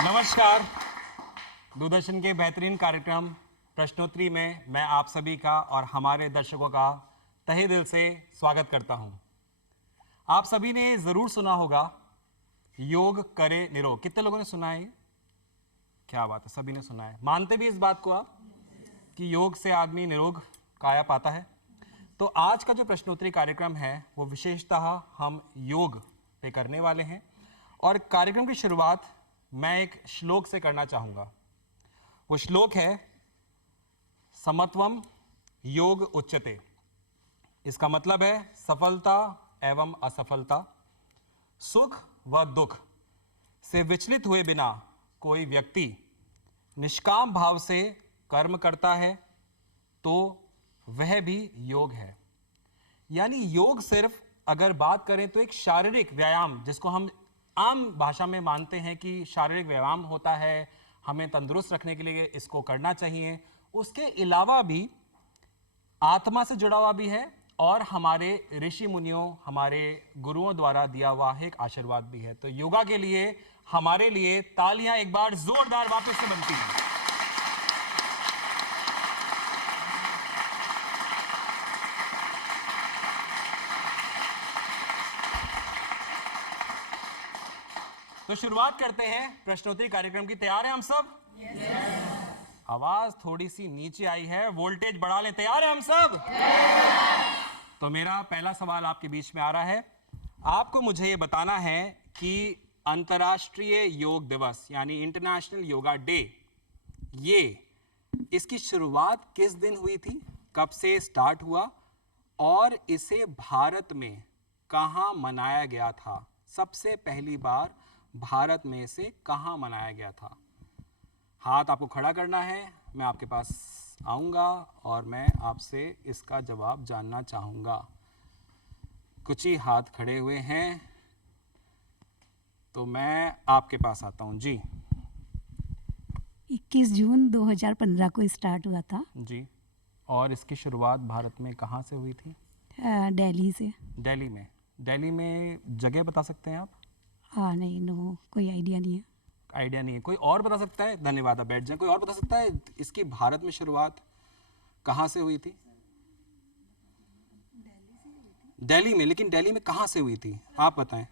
नमस्कार। दूरदर्शन के बेहतरीन कार्यक्रम प्रश्नोत्तरी में मैं आप सभी का और हमारे दर्शकों का तहे दिल से स्वागत करता हूं। आप सभी ने जरूर सुना होगा योग करे निरोग। कितने लोगों ने सुना है? क्या बात है, सभी ने सुना है। मानते भी इस बात को आप कि योग से आदमी निरोग काया पाता है? तो आज का जो प्रश्नोत्तरी कार्यक्रम है वो विशेषतः हम योग पे करने वाले हैं और कार्यक्रम की शुरुआत मैं एक श्लोक से करना चाहूंगा। वो श्लोक है समत्वम योग उच्यते। इसका मतलब है सफलता एवं असफलता, सुख व दुख से विचलित हुए बिना कोई व्यक्ति निष्काम भाव से कर्म करता है तो वह भी योग है। यानी योग सिर्फ अगर बात करें तो एक शारीरिक व्यायाम, जिसको हम आम भाषा में मानते हैं कि शारीरिक व्यायाम होता है, हमें तंदुरुस्त रखने के लिए इसको करना चाहिए, उसके अलावा भी आत्मा से जुड़ा हुआ भी है और हमारे ऋषि मुनियों, हमारे गुरुओं द्वारा दिया हुआ एक आशीर्वाद भी है। तो योगा के लिए हमारे लिए तालियां एक बार जोरदार वापस से बनती हैं। तो शुरुआत करते हैं प्रश्नोत्तरी कार्यक्रम की। तैयार हैं हम सब? yes. आवाज थोड़ी सी नीचे आई है, वोल्टेज बढ़ा लें। तैयार हैं हम सब? yes. तो मेरा पहला सवाल आपके बीच में आ रहा है। आपको मुझे ये बताना है कि अंतर्राष्ट्रीय योग दिवस यानी इंटरनेशनल योगा डे, ये इसकी शुरुआत किस दिन हुई थी, कब से स्टार्ट हुआ और इसे भारत में कहां मनाया गया था? सबसे पहली बार भारत में से कहां मनाया गया था? हाथ आपको खड़ा करना है, मैं आपके पास आऊंगा और मैं आपसे इसका जवाब जानना चाहूंगा। कुछ ही हाथ खड़े हुए हैं तो मैं आपके पास आता हूं जी। 21 जून 2015 को स्टार्ट हुआ था जी। और इसकी शुरुआत भारत में कहां से हुई थी? दिल्ली से। दिल्ली में। दिल्ली में जगह बता सकते हैं आप? हाँ नहीं, नो, कोई आइडिया नहीं है। आइडिया नहीं है। कोई और बता सकता है? धन्यवाद, आप बैठ जाए। कोई और बता सकता है इसकी भारत में शुरुआत कहां से हुई थी? दिल्ली में। लेकिन दिल्ली में कहां से हुई थी आप बताएं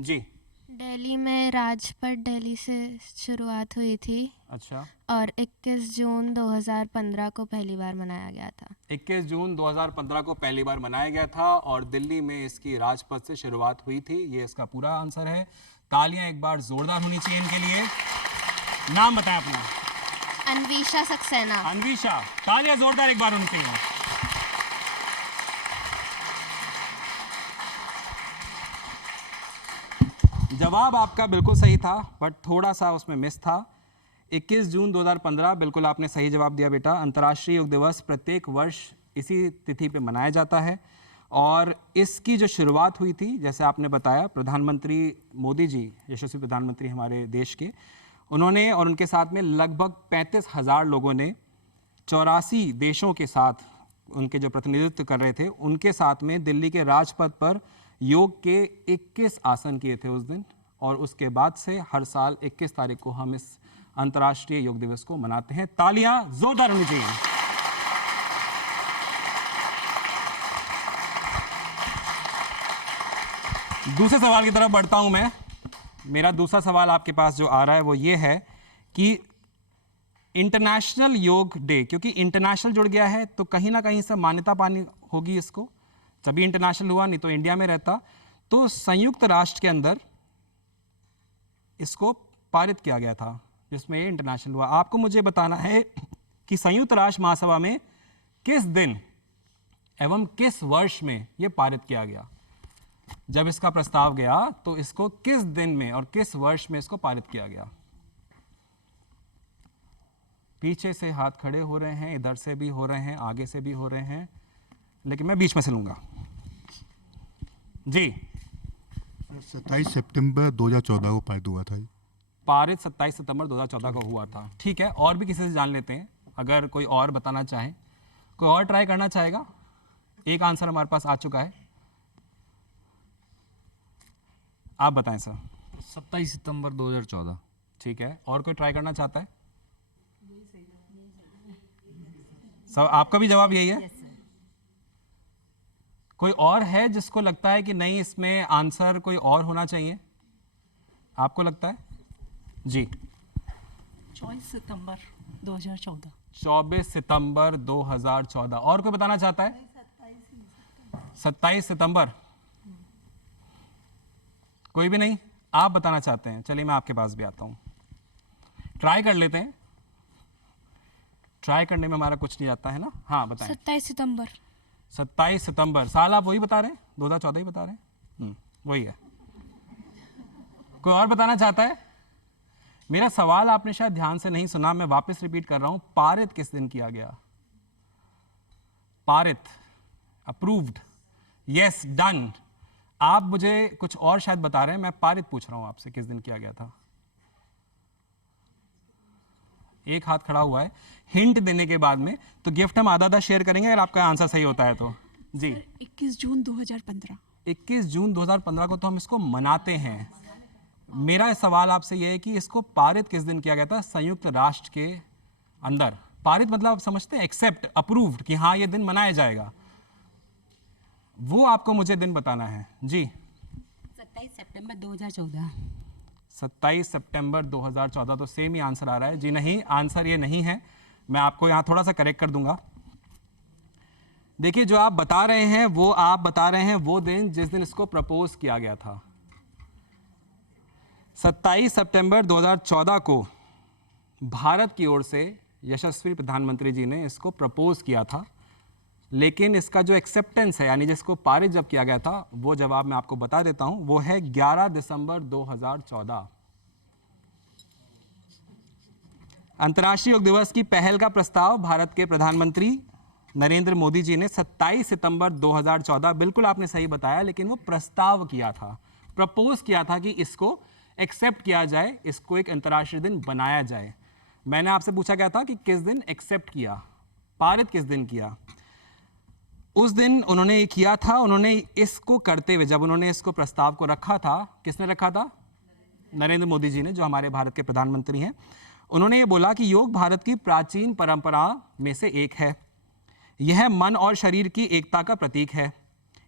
जी। दिल्ली में राजपथ दिल्ली से शुरुआत हुई थी। अच्छा। और 21 जून 2015 को पहली बार मनाया गया था। 21 जून 2015 को पहली बार मनाया गया था और दिल्ली में इसकी राजपथ से शुरुआत हुई थी। ये इसका पूरा आंसर है। तालियां एक बार जोरदार होनी चाहिए इनके लिए। नाम बताएं अपना। अन्वेषा सक्सेना। अन्वेषा, तालियां जोरदार एक बार होनी चाहिए। जवाब आपका बिल्कुल सही था, बट थोड़ा सा उसमें मिस था। 21 जून 2015 बिल्कुल आपने सही जवाब दिया बेटा। अंतर्राष्ट्रीय योग दिवस प्रत्येक वर्ष इसी तिथि पे मनाया जाता है और इसकी जो शुरुआत हुई थी, जैसे आपने बताया, प्रधानमंत्री मोदी जी, यशस्वी प्रधानमंत्री हमारे देश के, उन्होंने और उनके साथ में लगभग 35,000 लोगों ने 84 देशों के साथ, उनके जो प्रतिनिधित्व कर रहे थे, उनके साथ में दिल्ली के राजपथ पर योग के 21 आसन किए थे उस दिन। और उसके बाद से हर साल 21 तारीख को हम इस अंतर्राष्ट्रीय योग दिवस को मनाते हैं। तालियां जोरदार होनी चाहिए। दूसरे सवाल की तरफ बढ़ता हूं मैं। मेरा दूसरा सवाल आपके पास जो आ रहा है वो ये है कि इंटरनेशनल योग डे, क्योंकि इंटरनेशनल जुड़ गया है तो कहीं ना कहीं से मान्यता पानी होगी इसको। तभी इंटरनेशनल हुआ, नहीं तो इंडिया में रहता। तो संयुक्त राष्ट्र के अंदर इसको पारित किया गया था जिसमें ये इंटरनेशनल हुआ। आपको मुझे बताना है कि संयुक्त राष्ट्र महासभा में किस दिन एवं किस वर्ष में यह पारित किया गया। जब इसका प्रस्ताव गया तो इसको किस दिन में और किस वर्ष में इसको पारित किया गया। पीछे से हाथ खड़े हो रहे हैं, इधर से भी हो रहे हैं, आगे से भी हो रहे हैं, लेकिन मैं बीच में से लूंगा जी। 27 सितंबर 2014 को पारित हुआ था। पारित 27 सितंबर 2014 को हुआ था। ठीक है, और भी किसी से जान लेते हैं अगर कोई और बताना चाहे। कोई और ट्राई करना चाहेगा? एक आंसर हमारे पास आ चुका है, आप बताएं सर। 27 सितंबर 2014। ठीक है, और कोई ट्राई करना चाहता है? सब आपका भी जवाब यही है? कोई और है जिसको लगता है कि नहीं इसमें आंसर कोई और होना चाहिए? आपको लगता है? जी। 24 सितंबर 2014। 24 सितंबर 2014। और कोई बताना चाहता है? 27 सितंबर। कोई भी नहीं? आप बताना चाहते हैं? चलिए मैं आपके पास भी आता हूं, ट्राई कर लेते हैं। ट्राई करने में हमारा कुछ नहीं जाता है ना। हाँ बताएं। 27 सितंबर। 27 सितंबर। साल आप वही बता रहे हैं? 2014 ही बता रहे हैं? वही है। कोई और बताना चाहता है? मेरा सवाल आपने शायद ध्यान से नहीं सुना, मैं वापस रिपीट कर रहा हूं। पारित किस दिन किया गया? पारित, अप्रूव्ड, यस, डन। आप मुझे कुछ और शायद बता रहे हैं, मैं पारित पूछ रहा हूं आपसे किस दिन किया गया था। एक हाथ खड़ा हुआ है। हिंट देने के बाद में तो गिफ्ट हम आधा आधा शेयर करेंगे अगर आपका आंसर सही होता है तो। जी। 21 जून 2015। 21 जून 2015 को तो हम इसको मनाते हैं। मेरा सवाल आपसे यह है कि इसको पारित किस दिन किया गया था संयुक्त राष्ट्र के अंदर? पारित मतलब आप समझते हैं, एक्सेप्ट, अप्रूव्ड, कि हाँ ये दिन मनाया जाएगा। वो आपको मुझे दिन बताना है। जी। 27 सितंबर 2014। 27 सितंबर 2014। तो सेम ही आंसर आ रहा है। जी नहीं, आंसर ये नहीं है। मैं आपको यहाँ थोड़ा सा करेक्ट कर दूंगा। देखिए जो आप बता रहे हैं वो आप बता रहे हैं वो दिन जिस दिन इसको प्रपोज किया गया था। 27 सितंबर 2014 को भारत की ओर से यशस्वी प्रधानमंत्री जी ने इसको प्रपोज किया था, लेकिन इसका जो एक्सेप्टेंस है यानी जिसको पारित जब किया गया था वो जवाब मैं आपको बता देता हूं, वो है 11 दिसंबर 2014। अंतर्राष्ट्रीय योग दिवस की पहल का प्रस्ताव भारत के प्रधानमंत्री नरेंद्र मोदी जी ने 27 सितंबर 2014, बिल्कुल आपने सही बताया, लेकिन वो प्रस्ताव किया था, प्रपोज किया था कि इसको एक्सेप्ट किया जाए, इसको एक अंतर्राष्ट्रीय दिन बनाया जाए। मैंने आपसे पूछा गया था कि किस दिन एक्सेप्ट किया, पारित किस दिन किया। उस दिन उन्होंने ये किया था। उन्होंने इसको करते हुए जब उन्होंने इसको प्रस्ताव को रखा था, किसने रखा था? नरेंद्र मोदी जी ने, जो हमारे भारत के प्रधानमंत्री हैं। उन्होंने ये बोला कि योग भारत की प्राचीन परंपरा में से एक है। यह मन और शरीर की एकता का प्रतीक है।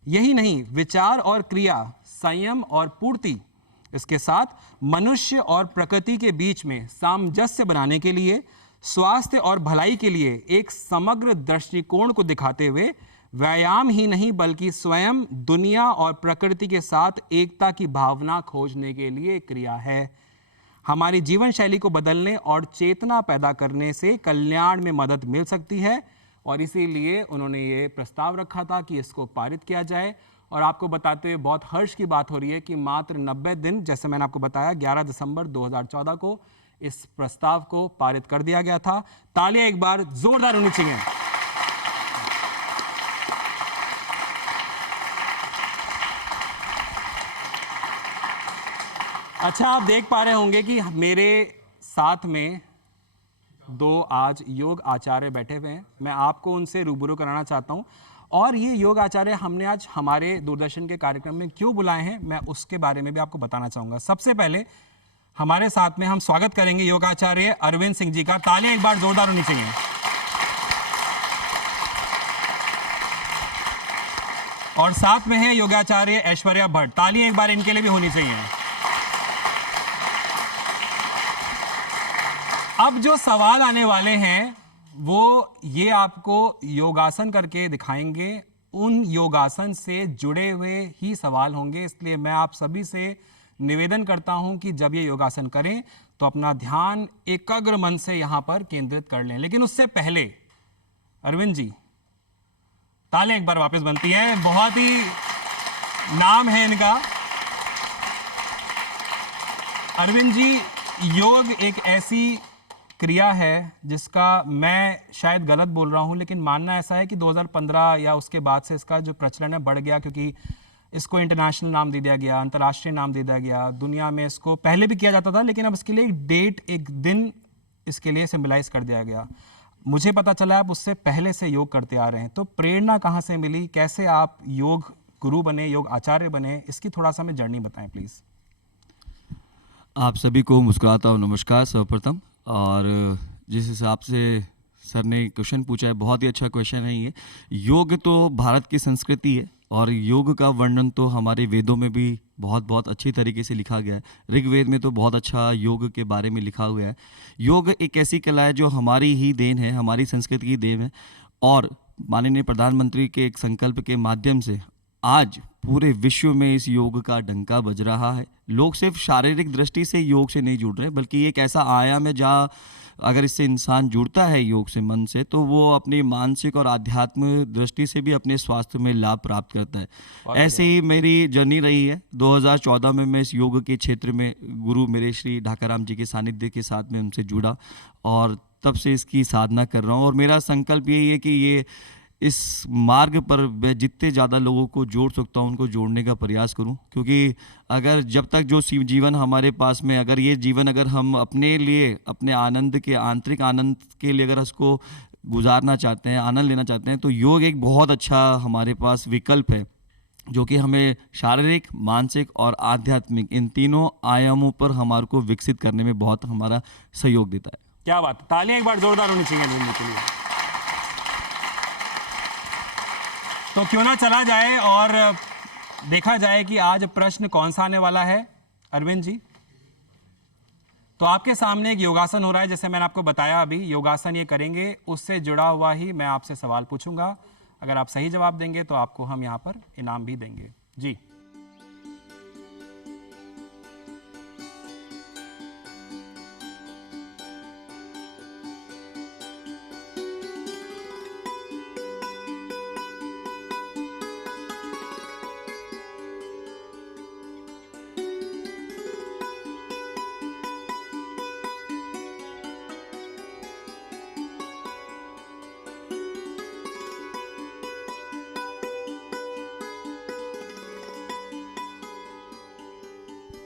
यही नहीं, विचार और क्रिया, संयम और पूर्ति, इसके साथ मनुष्य और प्रकृति के बीच में सामंजस्य बनाने के लिए, स्वास्थ्य और भलाई के लिए एक समग्र दृष्टिकोण को दिखाते हुए व्यायाम ही नहीं बल्कि स्वयं, दुनिया और प्रकृति के साथ एकता की भावना खोजने के लिए क्रिया है। हमारी जीवन शैली को बदलने और चेतना पैदा करने से कल्याण में मदद मिल सकती है, और इसीलिए उन्होंने ये प्रस्ताव रखा था कि इसको पारित किया जाए। और आपको बताते हुए बहुत हर्ष की बात हो रही है कि मात्र 90 दिन, जैसे मैंने आपको बताया, 11 दिसंबर 2014 को इस प्रस्ताव को पारित कर दिया गया था। तालियां एक बार जोरदार होनी चाहिए। अच्छा, आप देख पा रहे होंगे कि मेरे साथ में दो आज योग आचार्य बैठे हुए हैं। मैं आपको उनसे रूबरू कराना चाहता हूं, और ये योग आचार्य हमने आज हमारे दूरदर्शन के कार्यक्रम में क्यों बुलाए हैं, मैं उसके बारे में भी आपको बताना चाहूंगा। सबसे पहले हमारे साथ में हम स्वागत करेंगे योगाचार्य अरविंद सिंह जी का। तालियां एक बार जोरदार होनी चाहिए। और साथ में है योगाचार्य ऐश्वर्या भट्ट। तालियां एक बार इनके लिए भी होनी चाहिए। अब जो सवाल आने वाले हैं वो ये आपको योगासन करके दिखाएंगे। उन योगासन से जुड़े हुए ही सवाल होंगे, इसलिए मैं आप सभी से निवेदन करता हूं कि जब ये योगासन करें तो अपना ध्यान एकाग्र मन से यहां पर केंद्रित कर लें। लेकिन उससे पहले अरविंद जी, तालियां एक बार वापस बनती हैं, बहुत ही नाम है इनका। अरविंद जी, योग एक ऐसी क्रिया है जिसका, मैं शायद गलत बोल रहा हूं, लेकिन मानना ऐसा है कि 2015 या उसके बाद से इसका जो प्रचलन है बढ़ गया, क्योंकि इसको इंटरनेशनल नाम दे दिया गया, अंतर्राष्ट्रीय नाम दे दिया गया। दुनिया में इसको पहले भी किया जाता था, लेकिन अब इसके लिए एक डेट, एक दिन इसके लिए सिंबलाइज कर दिया गया। मुझे पता चला आप उससे पहले से योग करते आ रहे हैं, तो प्रेरणा कहाँ से मिली, कैसे आप योग गुरु बने, योग आचार्य बने, इसकी थोड़ा सा हमें जर्नी बताएं प्लीज। आप सभी को मुस्कुराता हूँ नमस्कार सर्वप्रथम। और जिस हिसाब से सर ने क्वेश्चन पूछा है, बहुत ही अच्छा क्वेश्चन है ये। योग तो भारत की संस्कृति है और योग का वर्णन तो हमारे वेदों में भी बहुत बहुत अच्छी तरीके से लिखा गया है। ऋग्वेद में तो बहुत अच्छा योग के बारे में लिखा हुआ है। योग एक ऐसी कला है जो हमारी ही देन है, हमारी संस्कृति की देन है। और माननीय प्रधानमंत्री के एक संकल्प के माध्यम से आज पूरे विश्व में इस योग का डंका बज रहा है। लोग सिर्फ शारीरिक दृष्टि से योग से नहीं जुड़ रहे, बल्कि ये एक ऐसा आयाम है जहाँ अगर इससे इंसान जुड़ता है योग से, मन से, तो वो अपनी मानसिक और आध्यात्मिक दृष्टि से भी अपने स्वास्थ्य में लाभ प्राप्त करता है। ऐसे ही मेरी जर्नी रही है। 2014 में मैं इस योग के क्षेत्र में गुरु मेरे श्री ढाकाराम जी के सानिध्य के साथ में उनसे जुड़ा और तब से इसकी साधना कर रहा हूँ। और मेरा संकल्प यही है कि ये इस मार्ग पर मैं जितने ज़्यादा लोगों को जोड़ सकता हूँ उनको जोड़ने का प्रयास करूँ, क्योंकि अगर जब तक जो जीवन हमारे पास में, अगर ये जीवन अगर हम अपने लिए, अपने आनंद के, आंतरिक आनंद के लिए अगर उसको गुजारना चाहते हैं, आनंद लेना चाहते हैं, तो योग एक बहुत अच्छा हमारे पास विकल्प है जो कि हमें शारीरिक, मानसिक और आध्यात्मिक इन तीनों आयामों पर हमारे को विकसित करने में बहुत हमारा सहयोग देता है। क्या बात है, तालियां एक बार जोरदार होनी चाहिए अरविंद के लिए। तो क्यों ना चला जाए और देखा जाए कि आज प्रश्न कौन सा आने वाला है अरविंद जी। तो आपके सामने एक योगासन हो रहा है, जैसे मैंने आपको बताया अभी। योगासन ये करेंगे, उससे जुड़ा हुआ ही मैं आपसे सवाल पूछूंगा। अगर आप सही जवाब देंगे तो आपको हम यहाँ पर इनाम भी देंगे जी।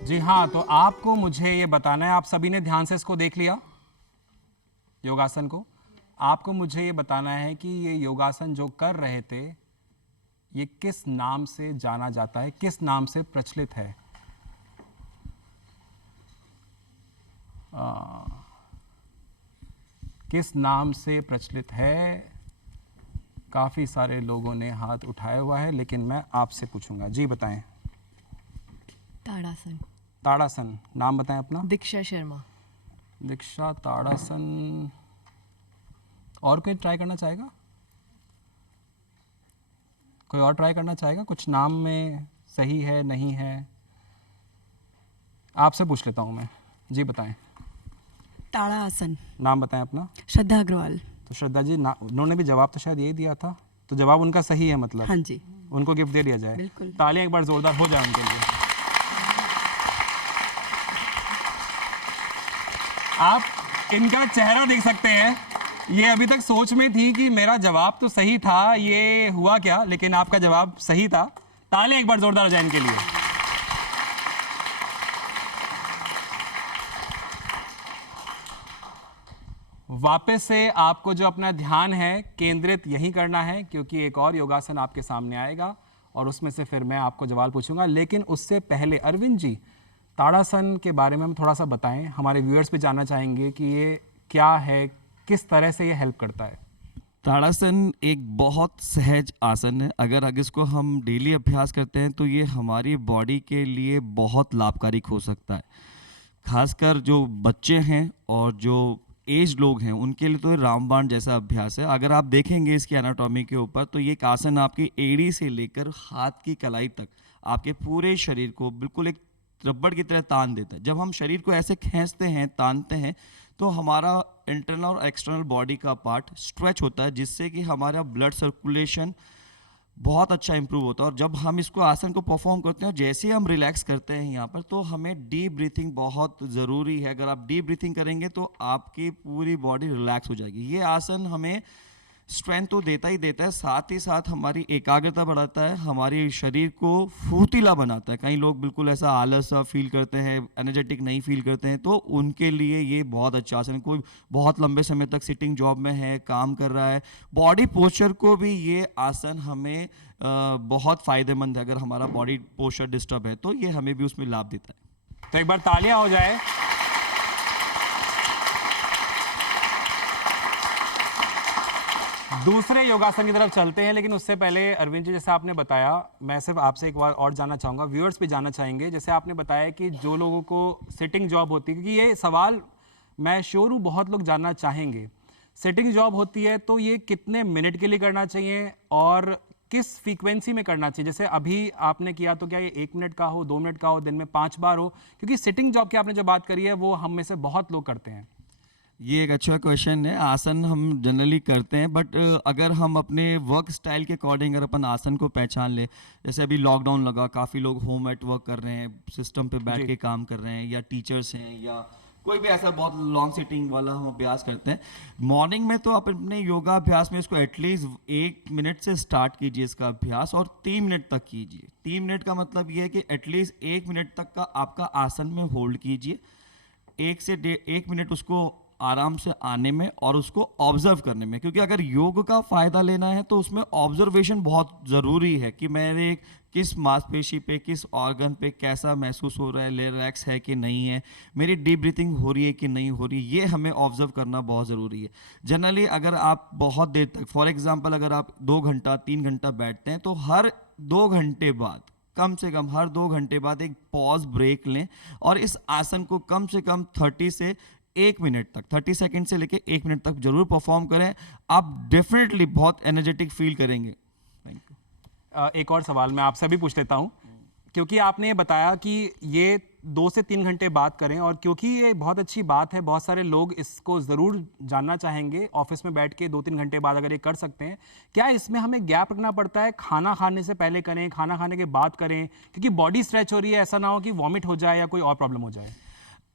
जी हाँ, तो आपको मुझे ये बताना है, आप सभी ने ध्यान से इसको देख लिया योगासन को। आपको मुझे ये बताना है कि ये योगासन जो कर रहे थे ये किस नाम से जाना जाता है, किस नाम से प्रचलित है। किस नाम से प्रचलित है। काफी सारे लोगों ने हाथ उठाया हुआ है, लेकिन मैं आपसे पूछूंगा। जी बताएं। ताड़ासन। ताड़ासन, नाम बताएं अपना। दीक्षा शर्मा। दीक्षा, ताड़ासन। और कोई ट्राई करना चाहेगा? कोई और ट्राई करना चाहेगा? कुछ नाम में सही है, नहीं है? आपसे पूछ लेता हूं मैं। जी बताएं। ताड़ा आसन। नाम बताएं अपना। श्रद्धा अग्रवाल। तो श्रद्धा जी, उन्होंने भी जवाब तो शायद यही दिया था, तो जवाब उनका सही है मतलब। हाँ जी, उनको गिफ्ट दे दिया जाए। बिल्कुल। तालियां एक बार जोरदार हो जाए उनके लिए। आप इनका चेहरा देख सकते हैं, ये अभी तक सोच में थी कि मेरा जवाब तो सही था, ये हुआ क्या, लेकिन आपका जवाब सही था। तालियां एक बार जोरदार हो जाए इनके लिए। वापस से आपको जो अपना ध्यान है केंद्रित यही करना है, क्योंकि एक और योगासन आपके सामने आएगा और उसमें से फिर मैं आपको सवाल पूछूंगा। लेकिन उससे पहले अरविंद जी, ताड़ासन के बारे में हम थोड़ा सा बताएं। हमारे व्यूअर्स भी जानना चाहेंगे कि ये क्या है, किस तरह से ये हेल्प करता है। ताड़ासन एक बहुत सहज आसन है। अगर इसको हम डेली अभ्यास करते हैं तो ये हमारी बॉडी के लिए बहुत लाभकारी हो सकता है। खासकर जो बच्चे हैं और जो एज लोग हैं उनके लिए तो रामबाण जैसा अभ्यास है। अगर आप देखेंगे इसकी एनाटॉमी के ऊपर, तो ये आसन आपकी एड़ी से लेकर हाथ की कलाई तक आपके पूरे शरीर को बिल्कुल एक रबड़ की तरह तान देता है। जब हम शरीर को ऐसे खींचते हैं, तानते हैं, तो हमारा इंटरनल और एक्सटर्नल बॉडी का पार्ट स्ट्रेच होता है, जिससे कि हमारा ब्लड सर्कुलेशन बहुत अच्छा इंप्रूव होता है। और जब हम इसको आसन को परफॉर्म करते हैं, जैसे हम रिलैक्स करते हैं यहाँ पर, तो हमें डीप ब्रीथिंग बहुत ज़रूरी है। अगर आप डीप ब्रीथिंग करेंगे तो आपकी पूरी बॉडी रिलैक्स हो जाएगी। ये आसन हमें स्ट्रेंथ तो देता ही देता है, साथ ही साथ हमारी एकाग्रता बढ़ाता है, हमारे शरीर को फुर्तीला बनाता है। कई लोग बिल्कुल ऐसा आलस सा फील करते हैं, एनर्जेटिक नहीं फील करते हैं, तो उनके लिए ये बहुत अच्छा आसन। कोई बहुत लंबे समय तक सिटिंग जॉब में है, काम कर रहा है, बॉडी पोस्चर को भी ये आसन हमें बहुत फ़ायदेमंद है। अगर हमारा बॉडी पोस्चर डिस्टर्ब है तो ये हमें भी उसमें लाभ देता है। तो एक बार तालियां हो जाए। दूसरे योगासन की तरफ चलते हैं, लेकिन उससे पहले अरविंद जी, जैसे आपने बताया, मैं सिर्फ आपसे एक बार और जानना चाहूँगा, व्यूअर्स भी जानना चाहेंगे। जैसे आपने बताया कि जो लोगों को सिटिंग जॉब होती है, क्योंकि ये सवाल मैं श्योर हूँ बहुत लोग जानना चाहेंगे, सिटिंग जॉब होती है तो ये कितने मिनट के लिए करना चाहिए और किस फ्रीक्वेंसी में करना चाहिए? जैसे अभी आपने किया तो क्या ये 1 मिनट का हो, 2 मिनट का हो, दिन में 5 बार हो? क्योंकि सिटिंग जॉब की आपने जो बात करी है वो हम में से बहुत लोग करते हैं। ये एक अच्छा क्वेश्चन है। आसन हम जनरली करते हैं, बट अगर हम अपने वर्क स्टाइल के अकॉर्डिंग अगर अपन आसन को पहचान ले, जैसे अभी लॉकडाउन लगा, काफ़ी लोग होम एट वर्क कर रहे हैं, सिस्टम पे बैठ के काम कर रहे हैं, या टीचर्स हैं, या कोई भी ऐसा बहुत लॉन्ग सिटिंग वाला हम अभ्यास करते हैं। मॉर्निंग में तो आप अपने योगा अभ्यास में इसको एटलीस्ट 1 मिनट से स्टार्ट कीजिए इसका अभ्यास, और 3 मिनट तक कीजिए। 3 मिनट का मतलब ये है कि एटलीस्ट 1 मिनट तक का आपका आसन में होल्ड कीजिए, 1 से 1 मिनट उसको आराम से आने में और उसको ऑब्जर्व करने में, क्योंकि अगर योग का फ़ायदा लेना है तो उसमें ऑब्जर्वेशन बहुत ज़रूरी है कि मेरे किस मांसपेशी पे, किस ऑर्गन पे कैसा महसूस हो रहा है, रिलैक्स है कि नहीं है, मेरी डीप ब्रीथिंग हो रही है कि नहीं हो रही है, ये हमें ऑब्जर्व करना बहुत ज़रूरी है। जनरली अगर आप बहुत देर तक, फॉर एग्जांपल अगर आप 2 घंटा 3 घंटा बैठते हैं, तो हर 2 घंटे बाद, कम से कम हर 2 घंटे बाद एक पॉज ब्रेक लें और इस आसन को कम से कम 30 से 1 मिनट तक, 30 सेकंड से लेके 1 मिनट तक जरूर परफॉर्म करें। आप डेफिनेटली बहुत एनर्जेटिक फील करेंगे। Thank you. एक और सवाल मैं आपसे भी पूछ लेता हूँ, क्योंकि आपने बताया कि ये 2 से 3 घंटे बात करें, और क्योंकि ये बहुत अच्छी बात है, बहुत सारे लोग इसको ज़रूर जानना चाहेंगे। ऑफिस में बैठ के 2-3 घंटे बाद अगर ये कर सकते हैं, क्या इसमें हमें गैप रखना पड़ता है? खाना खाने से पहले करें, खाना खाने के बाद करें? क्योंकि बॉडी स्ट्रेच हो रही है, ऐसा ना हो कि वॉमिट हो जाए या कोई और प्रॉब्लम हो जाए।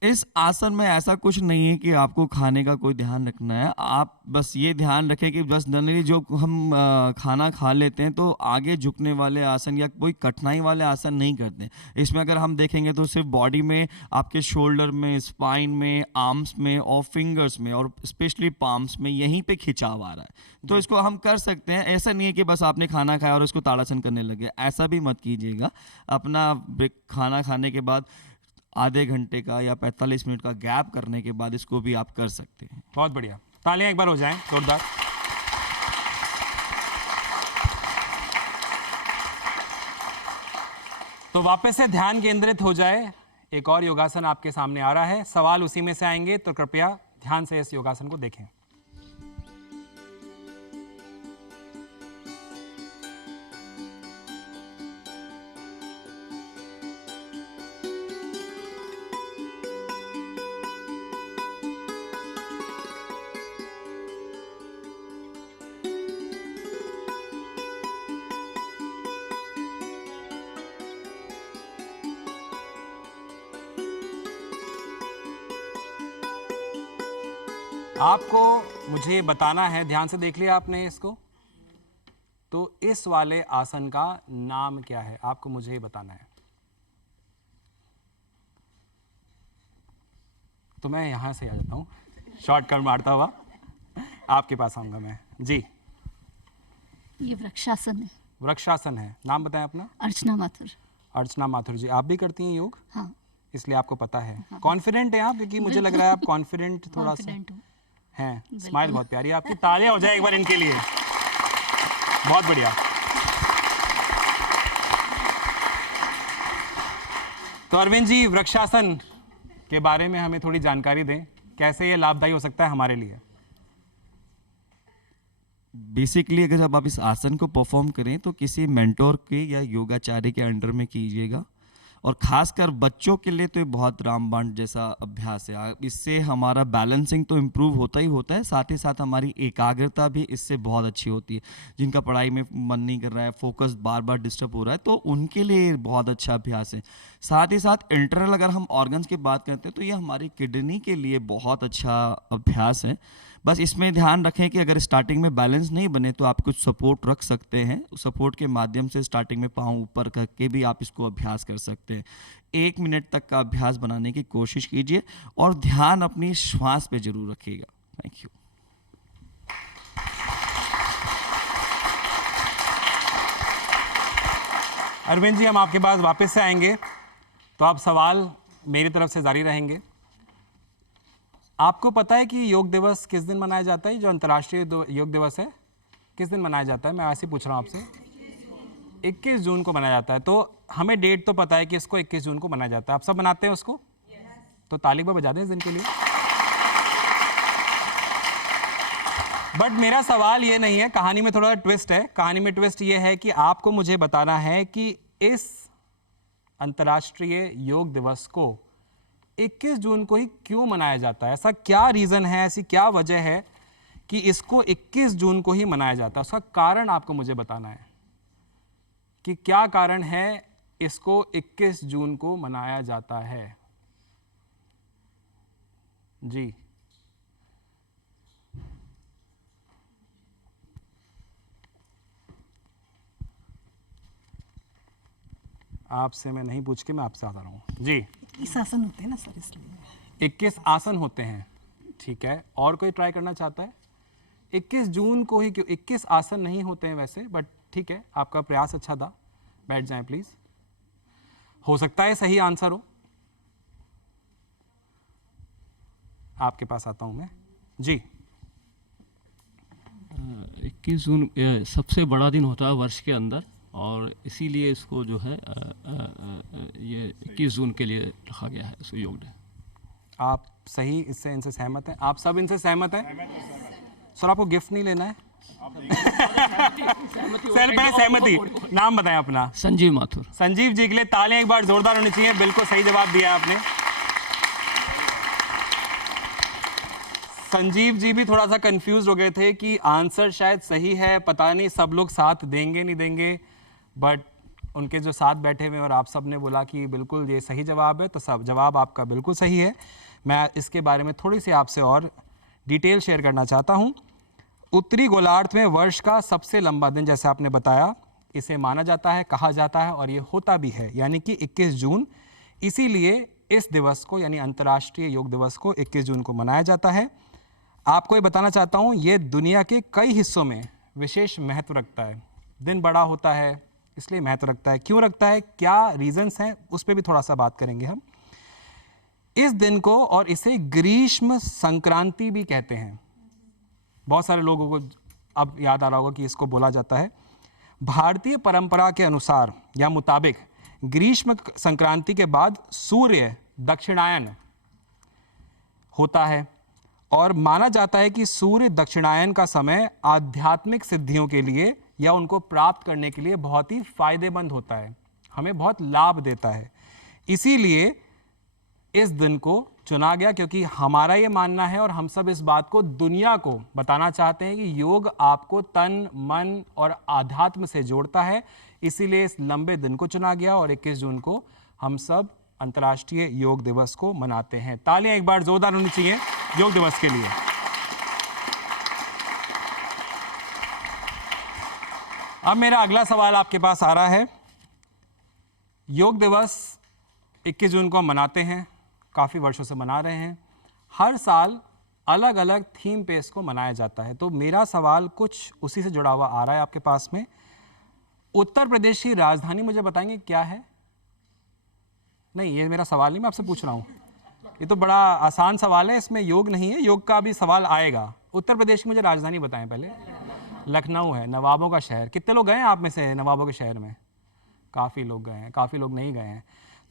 इस आसन में ऐसा कुछ नहीं है कि आपको खाने का कोई ध्यान रखना है। आप बस ये ध्यान रखें कि बस जनरली जो हम खाना खा लेते हैं तो आगे झुकने वाले आसन या कोई कठिनाई वाले आसन नहीं करते हैं। इसमें अगर हम देखेंगे तो सिर्फ बॉडी में, आपके शोल्डर में, स्पाइन में, आर्म्स में और फिंगर्स में और स्पेशली पाम्स में यहीं पे खिंचाव आ रहा है। तो इसको हम कर सकते हैं। ऐसा नहीं है कि बस आपने खाना खाया और इसको ताड़ासन करने लगे, ऐसा भी मत कीजिएगा। अपना खाना खाने के बाद आधे घंटे का या 45 मिनट का गैप करने के बाद इसको भी आप कर सकते हैं। बहुत बढ़िया, तालियां एक बार हो जाएं जोरदार। तो वापस से ध्यान केंद्रित हो जाए। एक और योगासन आपके सामने आ रहा है, सवाल उसी में से आएंगे, तो कृपया ध्यान से इस योगासन को देखें। आपको मुझे बताना है, ध्यान से देख लिया आपने इसको, तो इस वाले आसन का नाम क्या है? आपको मुझे बताना है। तो मैं यहां से आ जाता हूं, शॉर्टकट मारता हुआ आपके पास आऊंगा मैं जी। ये वृक्षासन है। वृक्षासन है। नाम बताएं अपना। अर्चना माथुर। अर्चना माथुर जी, आप भी करती हैं योग? हाँ। इसलिए आपको पता है। कॉन्फिडेंट हैं आप? क्योंकि मुझे लग रहा है आप कॉन्फिडेंट थोड़ा सा हैं। स्माइल बहुत प्यारी है आपकी, तालियां हो जाए एक बार इनके लिए। बहुत बढ़िया। तो अरविंद जी, वृक्षासन के बारे में हमें थोड़ी जानकारी दें, कैसे ये लाभदायी हो सकता है हमारे लिए? बेसिकली अगर जब आप इस आसन को परफॉर्म करें तो किसी मेंटोर के या योगाचार्य के अंडर में कीजिएगा, और खासकर बच्चों के लिए तो ये बहुत रामबाण जैसा अभ्यास है। इससे हमारा बैलेंसिंग तो इम्प्रूव होता ही होता है, साथ ही साथ हमारी एकाग्रता भी इससे बहुत अच्छी होती है। जिनका पढ़ाई में मन नहीं कर रहा है, फोकस बार बार डिस्टर्ब हो रहा है, तो उनके लिए बहुत अच्छा अभ्यास है। साथ ही साथ इंटरनल अगर हम ऑर्गन्स की बात करते हैं तो ये हमारी किडनी के लिए बहुत अच्छा अभ्यास है। बस इसमें ध्यान रखें कि अगर स्टार्टिंग में बैलेंस नहीं बने तो आप कुछ सपोर्ट रख सकते हैं। सपोर्ट के माध्यम से स्टार्टिंग में पाँव ऊपर करके भी आप इसको अभ्यास कर सकते हैं। 1 मिनट तक का अभ्यास बनाने की कोशिश कीजिए और ध्यान अपनी श्वास पे जरूर रखिएगा। Thank you. अरविंद जी, हम आपके पास वापस से आएंगे, तो आप सवाल मेरी तरफ से जारी रहेंगे। आपको पता है कि योग दिवस किस दिन मनाया जाता है? जो अंतर्राष्ट्रीय योग दिवस है किस दिन मनाया जाता है? मैं ऐसे ही पूछ रहा हूँ आपसे। 21 जून को मनाया जाता है। तो हमें डेट तो पता है कि इसको 21 जून को मनाया जाता है। आप सब मनाते हैं उसको? तो ताली बजा दें इस दिन के लिए। बट मेरा सवाल ये नहीं है, कहानी में थोड़ा ट्विस्ट है। कहानी में ट्विस्ट ये है कि आपको मुझे बताना है कि इस अंतर्राष्ट्रीय योग दिवस को 21 जून को ही क्यों मनाया जाता है। ऐसा क्या रीज़न है, ऐसी क्या वजह है कि इसको 21 जून को ही मनाया जाता है? उसका कारण आपको मुझे बताना है कि क्या कारण है इसको 21 जून को मनाया जाता है। जी, आपसे मैं नहीं पूछ के मैं आपसे आ रहा हूँ। जी, 21 आसन होते हैं ना सर, इसलिए 21 आसन होते हैं। ठीक है, और कोई ट्राई करना चाहता है? 21 जून को ही क्यों? 21 आसन नहीं होते हैं वैसे, बट ठीक है, आपका प्रयास अच्छा था। बैठ जाएं प्लीज। हो सकता है सही आंसर हो। आपके पास आता हूं मैं। जी, 21 जून सबसे बड़ा दिन होता है वर्ष के अंदर, और इसीलिए इसको जो है ये 21 जून के लिए रखा गया है इसको योग डे। आप सही इससे इनसे सहमत हैं? आप सब इनसे सहमत हैं? सर आपको गिफ्ट नहीं लेना है? सर पहले सहमति, नाम बताएं अपना। संजीव माथुर। संजीव जी के लिए तालियां एक बार जोरदार होनी चाहिए। बिल्कुल सही जवाब दिया आपने। संजीव जी भी थोड़ा सा कंफ्यूज हो गए थे कि आंसर शायद सही है, पता नहीं सब लोग साथ देंगे नहीं देंगे, बट उनके जो साथ बैठे हुए और आप सब ने बोला कि बिल्कुल ये सही जवाब है, तो सब जवाब आपका बिल्कुल सही है। मैं इसके बारे में थोड़ी सी आपसे और डिटेल शेयर करना चाहता हूँ। उत्तरी गोलार्ध में वर्ष का सबसे लंबा दिन, जैसे आपने बताया, इसे माना जाता है, कहा जाता है और ये होता भी है, यानी कि 21 जून। इसीलिए इस दिवस को, यानी अंतर्राष्ट्रीय योग दिवस को 21 जून को मनाया जाता है। आपको ये बताना चाहता हूँ, ये दुनिया के कई हिस्सों में विशेष महत्व रखता है। दिन बड़ा होता है इसलिए महत्व रखता है। क्यों रखता है, क्या रीजंस हैं, उस पर भी थोड़ा सा बात करेंगे हम। इस दिन को और इसे ग्रीष्म संक्रांति भी कहते हैं। बहुत सारे लोगों को अब याद आ रहा होगा कि इसको बोला जाता है। भारतीय परंपरा के अनुसार या मुताबिक ग्रीष्म संक्रांति के बाद सूर्य दक्षिणायन होता है और माना जाता है कि सूर्य दक्षिणायन का समय आध्यात्मिक सिद्धियों के लिए या उनको प्राप्त करने के लिए बहुत ही फायदेमंद होता है, हमें बहुत लाभ देता है। इसीलिए इस दिन को चुना गया, क्योंकि हमारा ये मानना है और हम सब इस बात को दुनिया को बताना चाहते हैं कि योग आपको तन, मन और आध्यात्म से जोड़ता है। इसीलिए इस लंबे दिन को चुना गया और 21 जून को हम सब अंतर्राष्ट्रीय योग दिवस को मनाते हैं। तालियां एक बार जोरदार होनी चाहिए योग दिवस के लिए। अब मेरा अगला सवाल आपके पास आ रहा है। योग दिवस 21 जून को हम मनाते हैं, काफ़ी वर्षों से मना रहे हैं। हर साल अलग अलग थीम पे इसको मनाया जाता है। तो मेरा सवाल कुछ उसी से जुड़ा हुआ आ रहा है आपके पास में। उत्तर प्रदेश की राजधानी मुझे बताएंगे क्या है? नहीं, ये मेरा सवाल नहीं, मैं आपसे पूछ रहा हूँ। ये तो बड़ा आसान सवाल है, इसमें योग नहीं है, योग का भी सवाल आएगा। उत्तर प्रदेश की मुझे राजधानी बताएं पहले। लखनऊ है, नवाबों का शहर। कितने लोग गए हैं आप में से नवाबों के शहर में? काफ़ी लोग गए हैं, काफ़ी लोग नहीं गए हैं।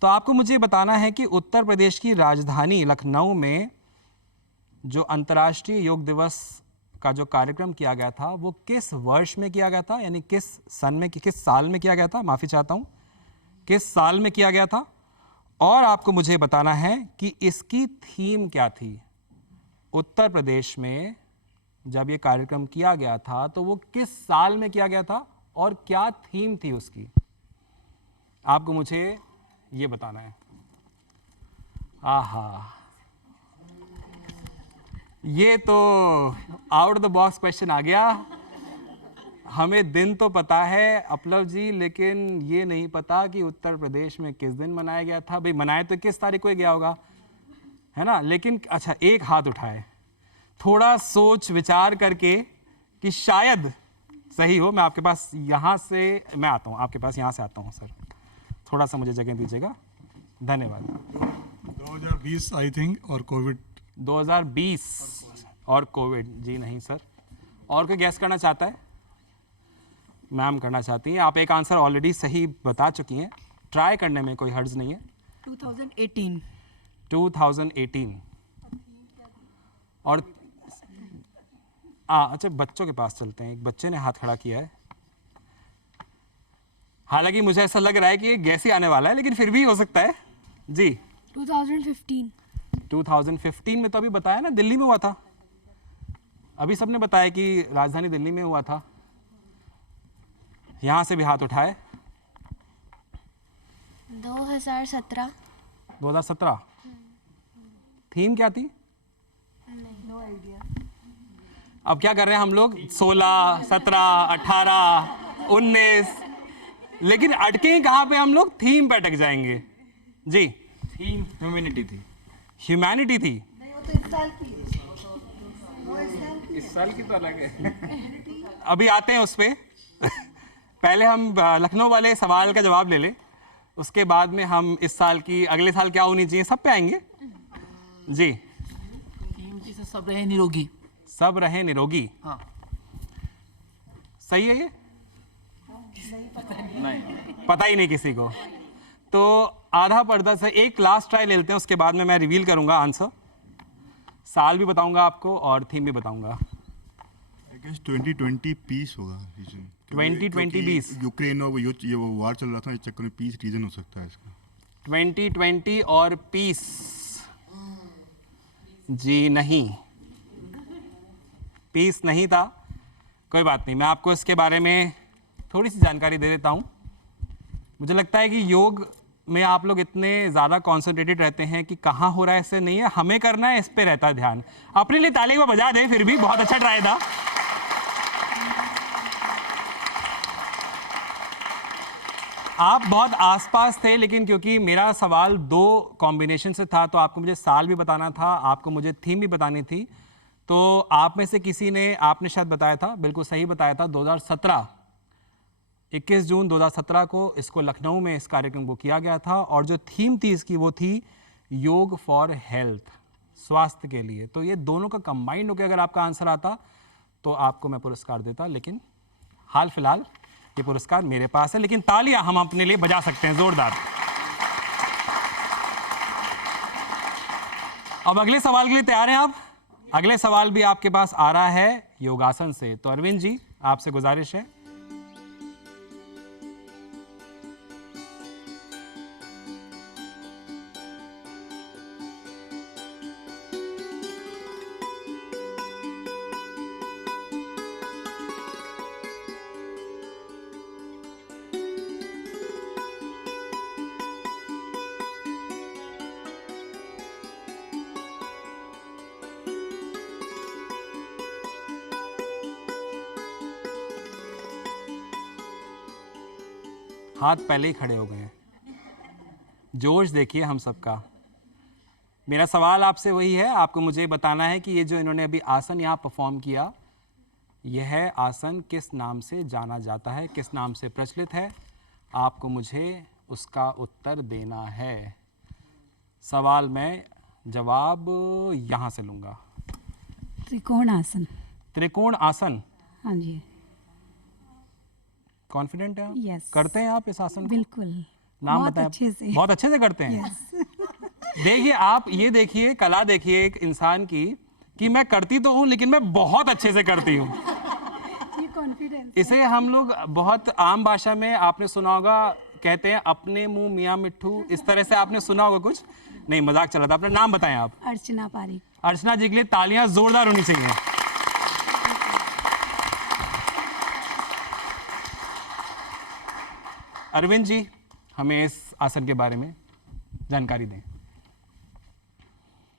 तो आपको मुझे बताना है कि उत्तर प्रदेश की राजधानी लखनऊ में जो अंतर्राष्ट्रीय योग दिवस का जो कार्यक्रम किया गया था वो किस वर्ष में किया गया था, यानी किस सन में, किस साल में किया गया था, माफ़ी चाहता हूँ, किस साल में किया गया था। और आपको मुझे बताना है कि इसकी थीम क्या थी। उत्तर प्रदेश में जब ये कार्यक्रम किया गया था तो वो किस साल में किया गया था और क्या थीम थी उसकी, आपको मुझे ये बताना है। आहा, ये तो out of the box question आ गया। हमें दिन तो पता है अपलव जी, लेकिन ये नहीं पता कि उत्तर प्रदेश में किस दिन मनाया गया था। भाई मनाया तो 21 तारीख को ही गया होगा, है ना? लेकिन अच्छा, एक हाथ उठाए, थोड़ा सोच विचार करके कि शायद सही हो। मैं आपके पास यहाँ से मैं आता हूँ, आपके पास यहाँ से आता हूँ। सर थोड़ा सा मुझे जगह दीजिएगा, धन्यवाद। 2020 आई थिंक और कोविड 2020 और कोविड। जी नहीं सर। और कोई गैस करना चाहता है? मैम करना चाहती हैं। आप एक आंसर ऑलरेडी सही बता चुकी हैं, ट्राई करने में कोई हर्ज नहीं है। 2018। 2018। और अच्छा, बच्चों के पास चलते हैं। एक बच्चे ने हाथ खड़ा किया है, हालांकि मुझे ऐसा लग रहा है कि ये गैस ही आने वाला है, लेकिन फिर भी हो सकता है। जी 2015। 2015 में तो अभी बताया ना, दिल्ली में हुआ था। अभी सबने बताया कि राजधानी दिल्ली में हुआ था। यहां से भी हाथ उठाए। 2017। 2017। थीम क्या थी? अब क्या कर रहे हैं हम लोग? 16, 17, 18, 19, लेकिन अटके कहां पे हम लोग? थीम पे अटक जाएंगे। जी थीम ह्यूमैनिटी थी। ह्यूमैनिटी थी। इस साल की तो अलग है। अभी आते हैं उस पे। पहले हम लखनऊ वाले सवाल का जवाब ले लें, उसके बाद में हम इस साल की, अगले साल क्या होनी चाहिए, सब पे आएंगे। जी से सब रहे निरोगी। सब रहे निरोगी। हाँ। सही है ये? नहीं, पता ही नहीं किसी को। तो आधा पर्दा से एक लास्ट ट्राई लेते हैं, उसके बाद में मैं रिवील करूंगा आंसर। साल भी बताऊंगा आपको और थीम भी बताऊंगा। आई गेस 2020 पीस होगा रीजन। 2020 पीस। यूक्रेन और ये वो वार चल रहा था, इस चक्कर में पीस रीजन हो सकता है इसका। 2020 और पीस। जी नहीं, पीस नहीं था। कोई बात नहीं, मैं आपको इसके बारे में थोड़ी सी जानकारी दे देता हूँ। मुझे लगता है कि योग में आप लोग इतने ज़्यादा कॉन्सेंट्रेटेड रहते हैं कि कहाँ हो रहा है ऐसे नहीं है, हमें करना है, इस पे रहता है ध्यान। अपने लिए ताली को बजा दें, फिर भी बहुत अच्छा ट्राई था। आप बहुत आसपास थे, लेकिन क्योंकि मेरा सवाल 2 कॉम्बिनेशन से था, तो आपको मुझे साल भी बताना था, आपको मुझे थीम भी बतानी थी। तो आप में से किसी ने, आपने शायद बताया था, बिल्कुल सही बताया था, 2017, 21 जून 2017 को इसको लखनऊ में इस कार्यक्रम को किया गया था। और जो थीम थी इसकी, वो थी योग फॉर हेल्थ, स्वास्थ्य के लिए। तो ये दोनों का कंबाइंड होकर अगर आपका आंसर आता तो आपको मैं पुरस्कार देता, लेकिन हाल फिलहाल ये पुरस्कार मेरे पास है। लेकिन तालियां हम अपने लिए बजा सकते हैं जोरदार। अब अगले सवाल के लिए तैयार हैं आप? अगले सवाल भी आपके पास आ रहा है योगासन से। तो अरविंद जी, आपसे गुजारिश है। हाथ पहले ही खड़े हो गए। जोश देखिए हम सबका। मेरा सवाल आपसे वही है, आपको मुझे बताना है कि ये जो इन्होंने अभी आसन यहाँ परफॉर्म किया, यह आसन किस नाम से जाना जाता है, किस नाम से प्रचलित है? आपको मुझे उसका उत्तर देना है। सवाल मैं जवाब यहाँ से लूँगा। त्रिकोण आसन। त्रिकोण आसन। हाँ जी। कॉन्फिडेंट है आप? Yes. करते हैं आप इस आसन को? बिल्कुल। नाम बहुत बताएं। अच्छे से। बहुत अच्छे से करते हैं। Yes. देखिए आप, ये देखिए कला, देखिए एक इंसान की, कि मैं करती तो हूँ लेकिन मैं बहुत अच्छे से करती हूँ। ये कॉन्फिडेंस। इसे हम लोग बहुत आम भाषा में आपने सुना होगा, कहते हैं अपने मुंह मियाँ मिट्ठू, इस तरह से आपने सुना होगा कुछ? नहीं, मजाक चला था। अपना नाम बताएं आप। अर्चना पारिक। अर्चना जी के लिए तालियां जोरदार होनी चाहिए। अरविंद जी, हमें इस आसन के बारे में जानकारी दें।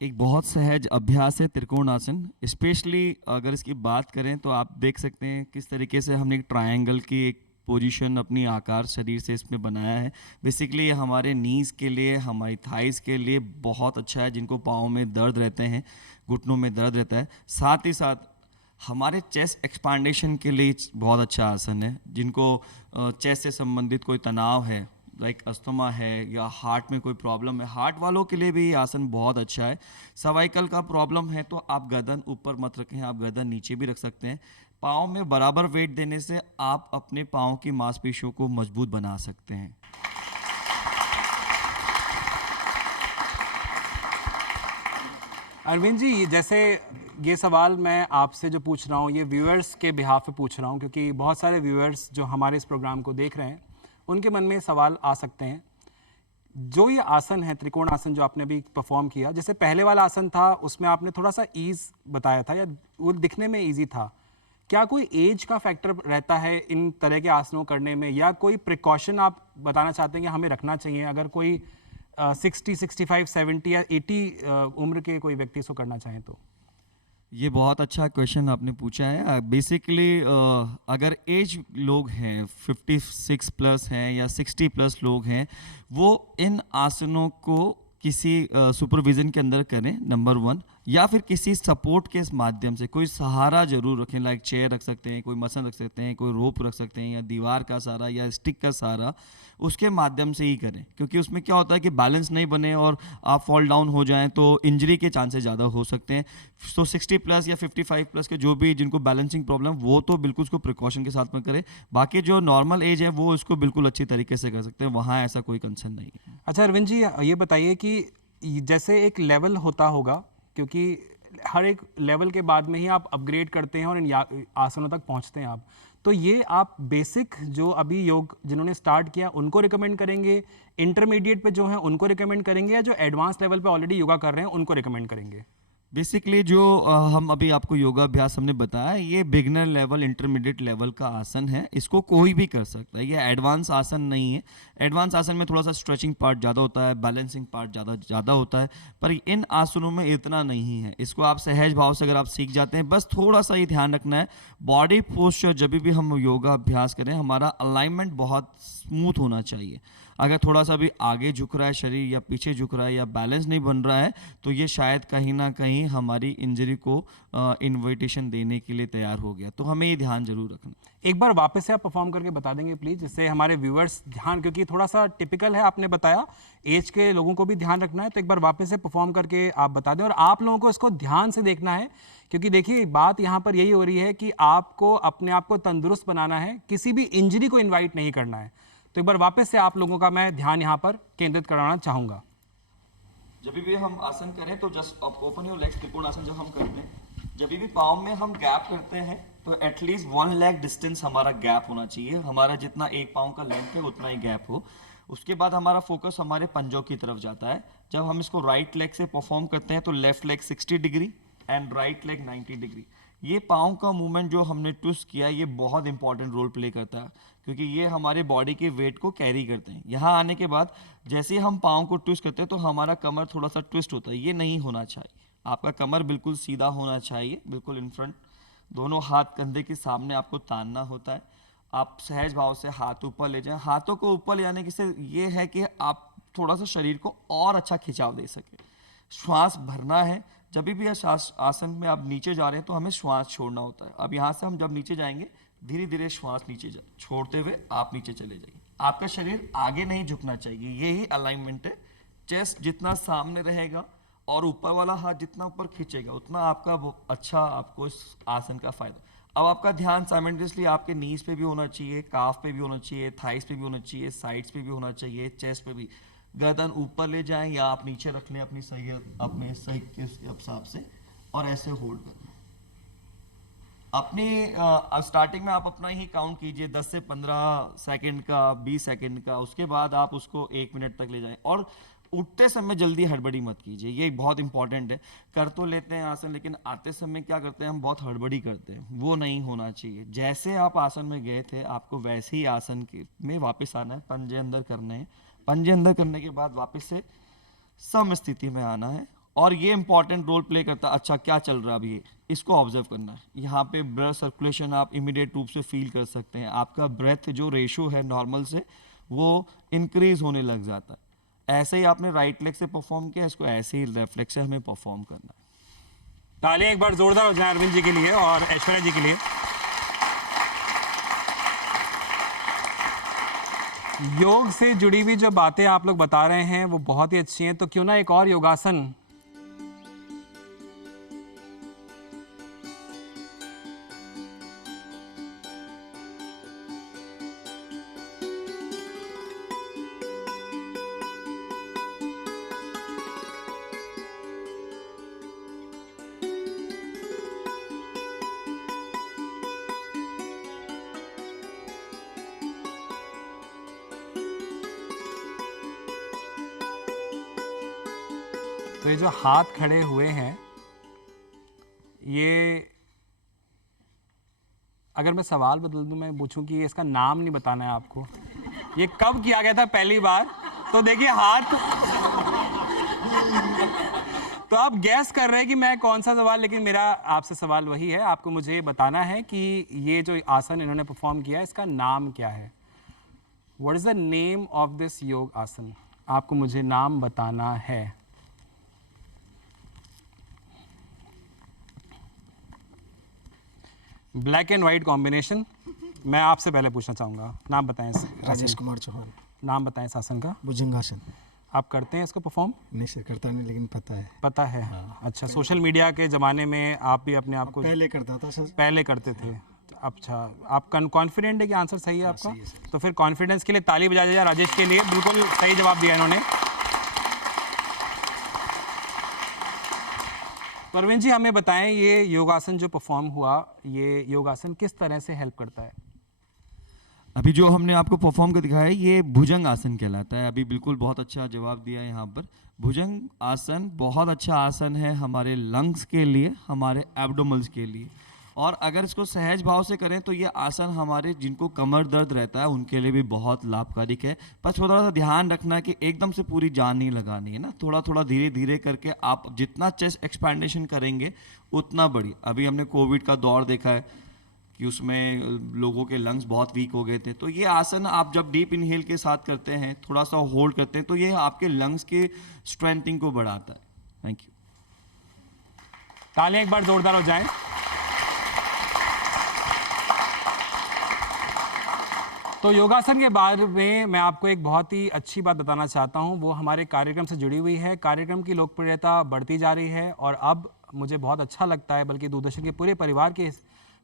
एक बहुत सहज अभ्यास है त्रिकोण आसन। स्पेशली अगर इसकी बात करें तो आप देख सकते हैं किस तरीके से हमने एक ट्रायंगल की एक पोजीशन अपनी आकार शरीर से इसमें बनाया है। बेसिकली ये हमारे नीज़ के लिए, हमारी थाइस के लिए बहुत अच्छा है, जिनको पाँव में दर्द रहते हैं, घुटनों में दर्द रहता है। साथ ही साथ हमारे चेस्ट एक्सपांडेशन के लिए बहुत अच्छा आसन है। जिनको चेस्ट से संबंधित कोई तनाव है, लाइक अस्थमा है या हार्ट में कोई प्रॉब्लम है, हार्ट वालों के लिए भी ये आसन बहुत अच्छा है। सर्वाइकल का प्रॉब्लम है तो आप गर्दन ऊपर मत रखें, आप गर्दन नीचे भी रख सकते हैं। पाँव में बराबर वेट देने से आप अपने पाँव की मांसपेशियों को मजबूत बना सकते हैं। अरविंद जी, जैसे ये सवाल मैं आपसे जो पूछ रहा हूँ ये व्यूअर्स के बिहाफ पे पूछ रहा हूँ, क्योंकि बहुत सारे व्यूअर्स जो हमारे इस प्रोग्राम को देख रहे हैं उनके मन में सवाल आ सकते हैं। जो ये आसन है, त्रिकोण आसन जो आपने अभी परफॉर्म किया, जैसे पहले वाला आसन था उसमें आपने थोड़ा सा ईज बताया था या वो दिखने में ईजी था, क्या कोई एज का फैक्टर रहता है इन तरह के आसनों करने में, या कोई प्रिकॉशन आप बताना चाहते हैं कि हमें रखना चाहिए अगर कोई 60, 65, 70 या 80 उम्र के कोई व्यक्ति इसको करना चाहें तो? ये बहुत अच्छा क्वेश्चन आपने पूछा है। बेसिकली अगर एज लोग हैं 56 प्लस हैं या 60 प्लस लोग हैं, वो इन आसनों को किसी सुपरविज़न के अंदर करें, नंबर 1, या फिर किसी सपोर्ट के माध्यम से कोई सहारा जरूर रखें, लाइक चेयर रख सकते हैं, कोई मसन रख सकते हैं, कोई रोप रख सकते हैं, या दीवार का सहारा या स्टिक का सहारा, उसके माध्यम से ही करें। क्योंकि उसमें क्या होता है कि बैलेंस नहीं बने और आप फॉल डाउन हो जाएं तो इंजरी के चांसेस ज़्यादा हो सकते हैं। सो 60 प्लस या 55 प्लस के जो भी जिनको बैलेंसिंग प्रॉब्लम, वो तो बिल्कुल उसको प्रिकॉशन के साथ में करें। बाकी जो नॉर्मल एज है वो उसको बिल्कुल अच्छी तरीके से कर सकते हैं, वहाँ ऐसा कोई कंसर्न नहीं है। अच्छा अरविंद जी, ये बताइए कि जैसे एक लेवल होता होगा, क्योंकि हर एक लेवल के बाद में ही आप अपग्रेड करते हैं और इन आसनों तक पहुंचते हैं आप, तो ये आप बेसिक जो अभी योग जिन्होंने स्टार्ट किया उनको रिकमेंड करेंगे, इंटरमीडिएट पे जो है उनको रिकमेंड करेंगे, या जो एडवांस लेवल पे ऑलरेडी योगा कर रहे हैं उनको रिकमेंड करेंगे? बेसिकली जो हम अभी आपको योगा अभ्यास हमने बताया, ये बिगनर लेवल, इंटरमीडिएट लेवल का आसन है, इसको कोई भी कर सकता है। ये एडवांस आसन नहीं है। एडवांस आसन में थोड़ा सा स्ट्रेचिंग पार्ट ज़्यादा होता है, बैलेंसिंग पार्ट ज़्यादा होता है, पर इन आसनों में इतना नहीं है। इसको आप सहज भाव से अगर आप सीख जाते हैं, बस थोड़ा सा ये ध्यान रखना है, बॉडी पोस्चर जब भी हम योगा अभ्यास करें, हमारा अलाइनमेंट बहुत स्मूथ होना चाहिए। अगर थोड़ा सा भी आगे झुक रहा है शरीर या पीछे झुक रहा है या बैलेंस नहीं बन रहा है, तो ये शायद कहीं ना कहीं हमारी इंजरी को इन्विटेशन देने के लिए तैयार हो गया। तो हमें ये ध्यान जरूर रखना। एक बार वापस से आप परफॉर्म करके बता देंगे प्लीज, जिससे हमारे व्यूअर्स ध्यान, क्योंकि थोड़ा सा टिपिकल है, आपने बताया एज के लोगों को भी ध्यान रखना है, तो एक बार वापस से परफॉर्म करके आप बता दें। और आप लोगों को इसको ध्यान से देखना है, क्योंकि देखिए बात यहाँ पर यही हो रही है कि आपको अपने आप को तंदुरुस्त बनाना है, किसी भी इंजरी को इन्वाइट नहीं करना है। तो एक बार वापस से आप लोगों का मैं ध्यान यहाँ पर केंद्रित कराना चाहूँगा। जब भी हम आसन करें तो जस्ट ओपन योर लेग्स। त्रिकोण आसन जब हम करते हैं, जब भी पाँव में हम गैप करते हैं तो एटलीस्ट 1 लेग डिस्टेंस हमारा गैप होना चाहिए। हमारा जितना एक पाँव का लेंथ है उतना ही गैप हो। उसके बाद हमारा फोकस हमारे पंजों की तरफ जाता है। जब हम इसको राइट लेग से परफॉर्म करते हैं तो left leg 60 degree and right leg 90 degree. ये पाँव का मूवमेंट जो हमने ट्विस्ट किया, ये बहुत इंपॉर्टेंट रोल प्ले करता है, क्योंकि ये हमारे बॉडी के वेट को कैरी करते हैं। यहाँ आने के बाद जैसे ही हम पाँव को ट्विस्ट करते हैं तो हमारा कमर थोड़ा सा ट्विस्ट होता है। ये नहीं होना चाहिए। आपका कमर बिल्कुल सीधा होना चाहिए, बिल्कुल इन फ्रंट। दोनों हाथ कंधे के सामने आपको तानना होता है। आप सहज भाव से हाथ ऊपर ले जाएं। हाथों को ऊपर ले जाने से ये है कि आप थोड़ा सा शरीर को और अच्छा खिंचाव दे सकें। श्वास भरना है। जब भी आसन में आप नीचे जा रहे हैं तो हमें श्वास छोड़ना होता है। अब यहाँ से हम जब नीचे जाएंगे, धीरे धीरे श्वास नीचे छोड़ते हुए आप नीचे चले जाइए। आपका शरीर आगे नहीं झुकना चाहिए, यही अलाइनमेंट है। चेस्ट जितना सामने रहेगा और ऊपर वाला हाथ जितना ऊपर खींचेगा, उतना आपका अच्छा, आपको इस आसन का फायदा। अब आपका ध्यान साइमल्टेनियसली आपके नीज पे भी होना चाहिए, काफ पे भी होना चाहिए, थाइस पे भी होना चाहिए, साइड्स पे भी होना चाहिए, चेस्ट पे भी। गर्दन ऊपर ले जाएं या आप नीचे रख लें अपने सही के हिसाब से, और ऐसे होल्ड करें। अपनी स्टार्टिंग में आप अपना ही काउंट कीजिए 10 से 15 सेकंड का, 20 सेकंड का। उसके बाद आप उसको 1 मिनट तक ले जाएं। और उठते समय जल्दी हड़बड़ी मत कीजिए, ये बहुत इंपॉर्टेंट है। कर तो लेते हैं आसन, लेकिन आते समय क्या करते हैं हम, बहुत हड़बड़ी करते हैं। वो नहीं होना चाहिए। जैसे आप आसन में गए थे, आपको वैसे ही आसन में वापस आना है। पंजे अंदर करने हैं। पंजे अंदर करने के बाद वापस से सम स्थिति में आना है। और ये इंपॉर्टेंट रोल प्ले करता है। अच्छा क्या चल रहा है अभी, इसको ऑब्जर्व करना है। यहाँ पे ब्लड सर्कुलेशन आप इमीडिएट रूप से फील कर सकते हैं। आपका ब्रेथ जो रेशो है नॉर्मल से, वो इंक्रीज होने लग जाता है। ऐसे ही आपने राइट लेग से परफॉर्म किया, इसको ऐसे ही लेफ्ट लेग से हमें परफॉर्म करना है। तालियां एक बार जोरदार हो जाए अरविंद जी के लिए और ऐश्वर्या जी के लिए। योग से जुड़ी हुई जो बातें आप लोग बता रहे हैं वो बहुत ही अच्छी हैं, तो क्यों ना एक और योगासन तो ये जो हाथ खड़े हुए हैं, ये अगर मैं सवाल बदल दूं, मैं पूछूं कि इसका नाम नहीं बताना है आपको, ये कब किया गया था पहली बार, तो देखिए हाथ तो आप गैस कर रहे हैं कि मैं कौन सा सवाल, लेकिन मेरा आपसे सवाल वही है, आपको मुझे ये बताना है कि ये जो आसन इन्होंने परफॉर्म किया है इसका नाम क्या है। What is the name of this योग आसन, आपको मुझे नाम बताना है। Black and white combination. मैं आपसे पहले पूछना चाहूंगा, नाम बताएं। राजेश कुमार चौहान। नाम बताएं इस आसन का। भुजंगासन। आप करते हैं इसको परफॉर्म? नहीं सर, करता नहीं, लेकिन पता है। पता है। हाँ। अच्छा, सोशल मीडिया के ज़माने में आप भी अपने आप को पहले करता था सर। पहले करते थे। अच्छा, आप कॉन्फिडेंट है कि आंसर सही है आपका? सही है, तो फिर कॉन्फिडेंस के लिए ताली बजा दीजिए राजेश के लिए, बिल्कुल सही जवाब दिया इन्होंने। परवीन जी, हमें बताएं ये योगासन जो परफॉर्म हुआ, ये योगासन किस तरह से हेल्प करता है? अभी जो हमने आपको परफॉर्म कर दिखाया है ये भुजंग आसन कहलाता है। अभी बिल्कुल बहुत अच्छा जवाब दिया है यहाँ पर। भुजंग आसन बहुत अच्छा आसन है हमारे लंग्स के लिए, हमारे एब्डोमल्स के लिए, और अगर इसको सहज भाव से करें तो ये आसन हमारे जिनको कमर दर्द रहता है उनके लिए भी बहुत लाभकारिक है। पर थोड़ा सा ध्यान रखना है कि एकदम से पूरी जान नहीं लगानी है ना, थोड़ा थोड़ा धीरे धीरे करके आप जितना चेस्ट एक्सपेंडेशन करेंगे उतना बढ़िया। अभी हमने कोविड का दौर देखा है कि उसमें लोगों के लंग्स बहुत वीक हो गए थे, तो ये आसन आप जब डीप इनहेल के साथ करते हैं, थोड़ा सा होल्ड करते हैं, तो ये आपके लंग्स के स्ट्रेंथिंग को बढ़ाता है। Thank you. तालियां एक बार जोरदार हो जाएं। तो योगासन के बारे में मैं आपको एक बहुत ही अच्छी बात बताना चाहता हूं, वो हमारे कार्यक्रम से जुड़ी हुई है। कार्यक्रम की लोकप्रियता बढ़ती जा रही है और अब मुझे बहुत अच्छा लगता है, बल्कि दूरदर्शन के पूरे परिवार के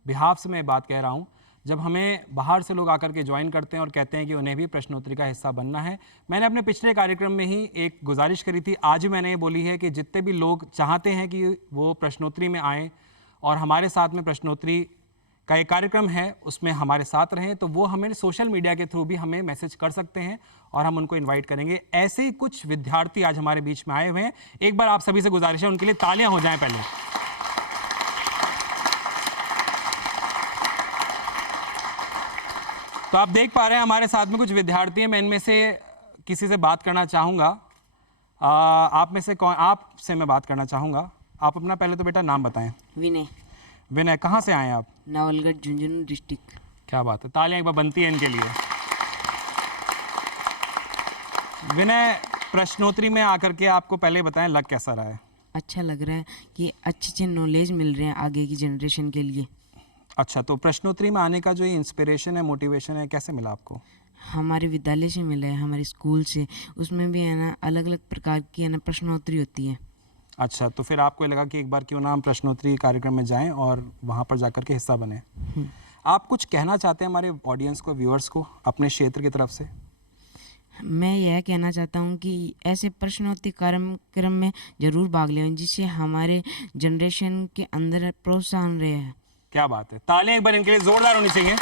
बिहाफ से मैं बात कह रहा हूं, जब हमें बाहर से लोग आकर के ज्वाइन करते हैं और कहते हैं कि उन्हें भी प्रश्नोत्तरी का हिस्सा बनना है। मैंने अपने पिछले कार्यक्रम में ही एक गुजारिश करी थी, आज भी मैंने ये बोली है कि जितने भी लोग चाहते हैं कि वो प्रश्नोत्तरी में आएँ और हमारे साथ में प्रश्नोत्तरी का एक कार्यक्रम है उसमें हमारे साथ रहें, तो वो हमें सोशल मीडिया के थ्रू भी हमें मैसेज कर सकते हैं और हम उनको इनवाइट करेंगे। ऐसे ही कुछ विद्यार्थी आज हमारे बीच में आए हुए हैं, एक बार आप सभी से गुजारिश है उनके लिए तालियां हो जाएं पहले। तो आप देख पा रहे हैं हमारे साथ में कुछ विद्यार्थी हैं, मैं इनमें से किसी से बात करना चाहूँगा। आप में से कौन, आपसे मैं बात करना चाहूँगा। आप अपना पहले तो बेटा नाम बताएं। विनय। विनय, कहाँ से आए हैं आप? नावलगढ़ झुंझुनू डिस्ट्रिक्ट। क्या बात है, तालियां एक बार बनती है इनके लिए। विनय, प्रश्नोत्तरी में आकर के आपको पहले बताएं लग कैसा रहा है? अच्छा लग रहा है कि अच्छे नॉलेज मिल रहे हैं आगे की जनरेशन के लिए। अच्छा, तो प्रश्नोत्तरी में आने का जो इंस्पिरेशन है, मोटिवेशन है, कैसे मिला आपको? हमारे विद्यालय से मिला है, हमारे स्कूल से। उसमें भी है ना अलग अलग प्रकार की है ना प्रश्नोत्तरी होती है। अच्छा, तो फिर आपको लगा कि एक बार क्यों ना हम प्रश्नोत्तरी कार्यक्रम में जाएं और वहाँ पर जाकर के हिस्सा बने। आप कुछ कहना चाहते हैं हमारे ऑडियंस को, व्यूअर्स को, अपने क्षेत्र की तरफ से? मैं यह कहना चाहता हूँ कि ऐसे प्रश्नोत्तरी कार्यक्रम में ज़रूर भाग लें, जिससे हमारे जनरेशन के अंदर प्रोत्साहन रहे हैं। क्या बात है, तालियां एक बार इनके लिए जोरदार होनी चाहिए।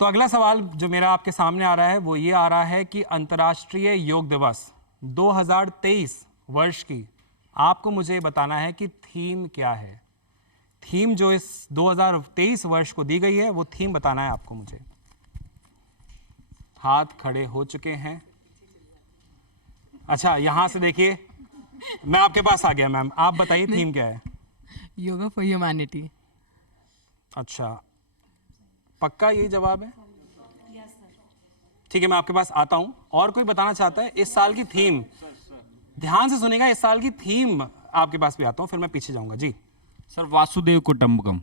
तो अगला सवाल जो मेरा आपके सामने आ रहा है वो ये आ रहा है कि अंतर्राष्ट्रीय योग दिवस 2023 वर्ष की आपको मुझे बताना है कि थीम क्या है। थीम जो इस 2023 वर्ष को दी गई है वो थीम बताना है आपको मुझे। हाथ खड़े हो चुके हैं। अच्छा, यहां से देखिए, मैं आपके पास आ गया। मैम, आप बताइए थीम क्या है? Yoga for humanity. अच्छा, पक्का यही जवाब है? ठीक है, मैं आपके पास आता हूं। और कोई बताना चाहता है इस साल की थीम? ध्यान से सुनिएगा, इस साल की थीम आपके पास भी आता हूं, फिर मैं पीछे जाऊंगा जी। सर वासुदेव कुटुंबकम।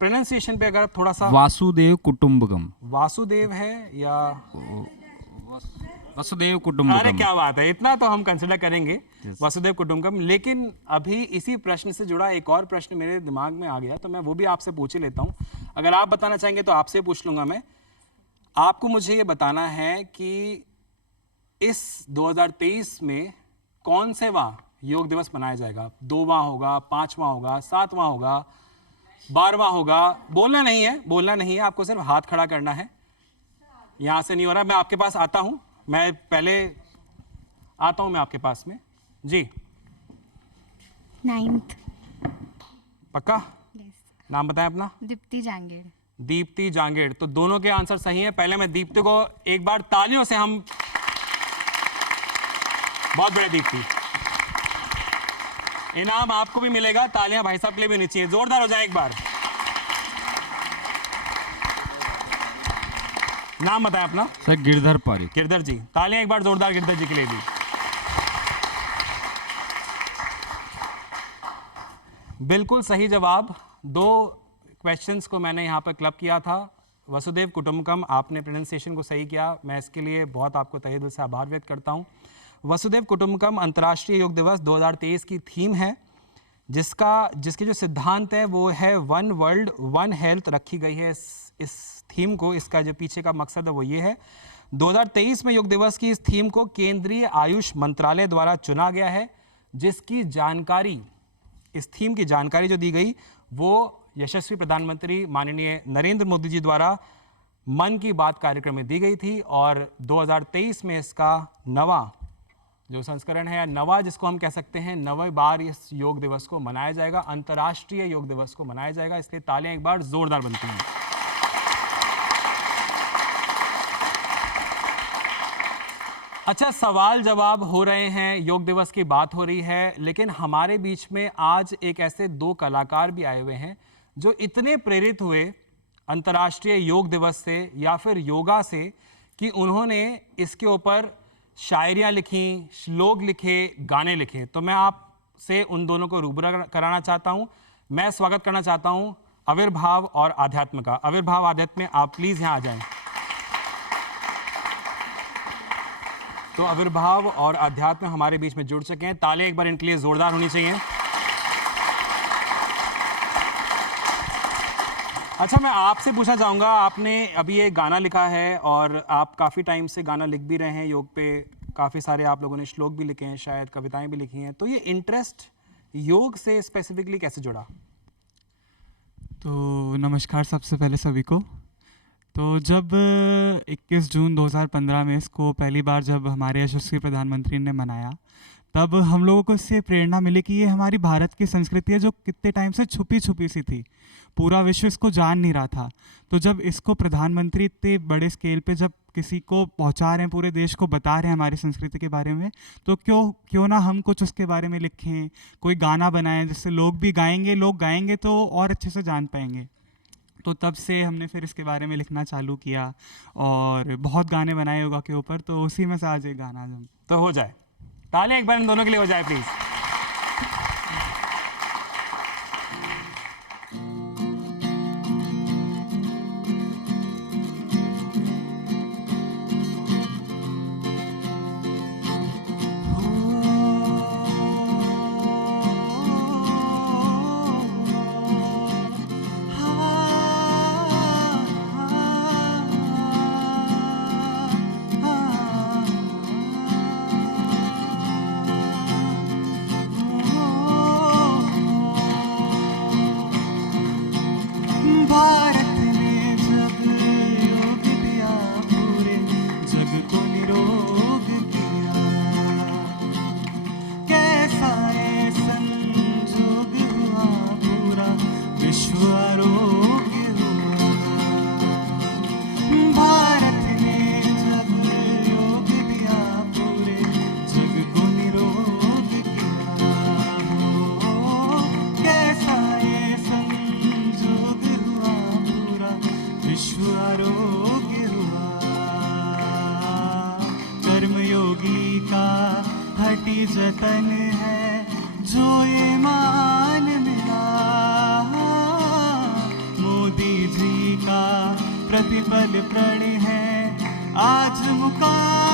प्रोनाउंसिएशन पे अगर थोड़ा सा, वासुदेव कुटुंबकम। वासुदेव है या वसुदेव कुटुंबकम? अरे क्या बात है, इतना तो हम कंसिडर करेंगे, वसुदेव कुटुंबकम। लेकिन अभी इसी प्रश्न से जुड़ा एक और प्रश्न मेरे दिमाग में आ गया, तो मैं वो भी आपसे पूछ ही लेता हूँ। अगर आप बताना चाहेंगे तो आपसे पूछ लूंगा मैं। आपको मुझे ये बताना है कि इस 2023 में कौन से योग दिवस मनाया जाएगा? 2वां होगा, 5वां होगा, 7वां होगा, 12वां होगा? बोलना नहीं है, बोलना नहीं है, आपको सिर्फ हाथ खड़ा करना है। यहां से नहीं हो रहा, मैं आपके पास आता हूं, मैं पहले आता हूं मैं आपके पास में जी। 9th। पक्का? नाम बताएं अपना। दीप्ति जांगेड़। दीप्ति जांगेड़। तो दोनों के आंसर सही है। पहले मैं दीप्ति को एक बार तालियों से हम, बहुत बड़े दीप्ति, इनाम आपको भी मिलेगा। तालियां भाई साहब के लिए भी होनी चाहिए, जोरदार हो जाए एक बार। नाम बताएं अपना। सर गिरधर पारिक। गिरधर जी, तालियां एक बार जोरदार गिरधर जी के लिए भी। बिल्कुल सही जवाब। 2 क्वेश्चंस को मैंने यहाँ पर क्लब किया था। वसुदेव कुटुंबकम, आपने प्रोनाउंसिएशन को सही किया, मैं इसके लिए बहुत आपको तहे दिल से आभार व्यक्त करता हूँ। वसुदेव कुटुंबकम अंतर्राष्ट्रीय योग दिवस 2023 की थीम है, जिसके जो सिद्धांत है वो है वन वर्ल्ड वन हेल्थ रखी गई है इस थीम को। इसका जो पीछे का मकसद है वो ये है। 2023 में योग दिवस की इस थीम को केंद्रीय आयुष मंत्रालय द्वारा चुना गया है, जिसकी जानकारी, इस थीम की जानकारी जो दी गई वो यशस्वी प्रधानमंत्री माननीय नरेंद्र मोदी जी द्वारा मन की बात कार्यक्रम में दी गई थी। और 2023 में इसका नवा जो संस्करण है, नवा जिसको हम कह सकते हैं, 9वीं बार इस योग दिवस को मनाया जाएगा, अंतर्राष्ट्रीय योग दिवस को मनाया जाएगा। इसलिए तालियां एक बार जोरदार बनती हैं। अच्छा, सवाल जवाब हो रहे हैं, योग दिवस की बात हो रही है, लेकिन हमारे बीच में आज एक ऐसे 2 कलाकार भी आए हुए हैं जो इतने प्रेरित हुए अंतर्राष्ट्रीय योग दिवस से या फिर योगा से कि उन्होंने इसके ऊपर शायरियाँ लिखी, श्लोक लिखे, गाने लिखे। तो मैं आपसे उन दोनों को रूबरू कराना चाहता हूँ। मैं स्वागत करना चाहता हूँ आविर्भाव और आध्यात्म का। आविर्भाव, आध्यात्म, आप प्लीज़ यहाँ आ जाएं। तो आविर्भाव और आध्यात्म हमारे बीच में जुड़ चुके हैं। तालियां एक बार इनके लिए जोरदार होनी चाहिए। अच्छा, मैं आपसे पूछना चाहूँगा, आपने अभी एक गाना लिखा है और आप काफ़ी टाइम से गाना लिख भी रहे हैं योग पे, काफ़ी सारे आप लोगों ने श्लोक भी लिखे हैं, शायद कविताएं भी लिखी हैं। तो ये इंटरेस्ट योग से स्पेसिफिकली कैसे जुड़ा? तो नमस्कार सबसे पहले सभी को। तो जब 21 जून 2015 में इसको पहली बार जब हमारे यशस्वी प्रधानमंत्री ने मनाया, तब हम लोगों को इससे प्रेरणा मिली कि ये हमारी भारत की संस्कृति है जो कितने टाइम से छुपी छुपी सी थी, पूरा विश्व इसको जान नहीं रहा था। तो जब इसको प्रधानमंत्री इतने बड़े स्केल पे जब किसी को पहुंचा रहे हैं, पूरे देश को बता रहे हैं हमारी संस्कृति के बारे में, तो क्यों ना हम कुछ उसके बारे में लिखें, कोई गाना बनाएं जिससे लोग भी गाएंगे, लोग गाएंगे तो और अच्छे से जान पाएंगे। तो तब से हमने फिर इसके बारे में लिखना चालू किया और बहुत गाने बनाए योगा के ऊपर। तो उसी में से आज एक गाना तो हो जाए। तालियां एक बार इन दोनों के लिए हो जाए प्लीज। घटी जतन है जो ईमान मिला, मोदी जी का प्रतिपल प्रण है आज मुकाम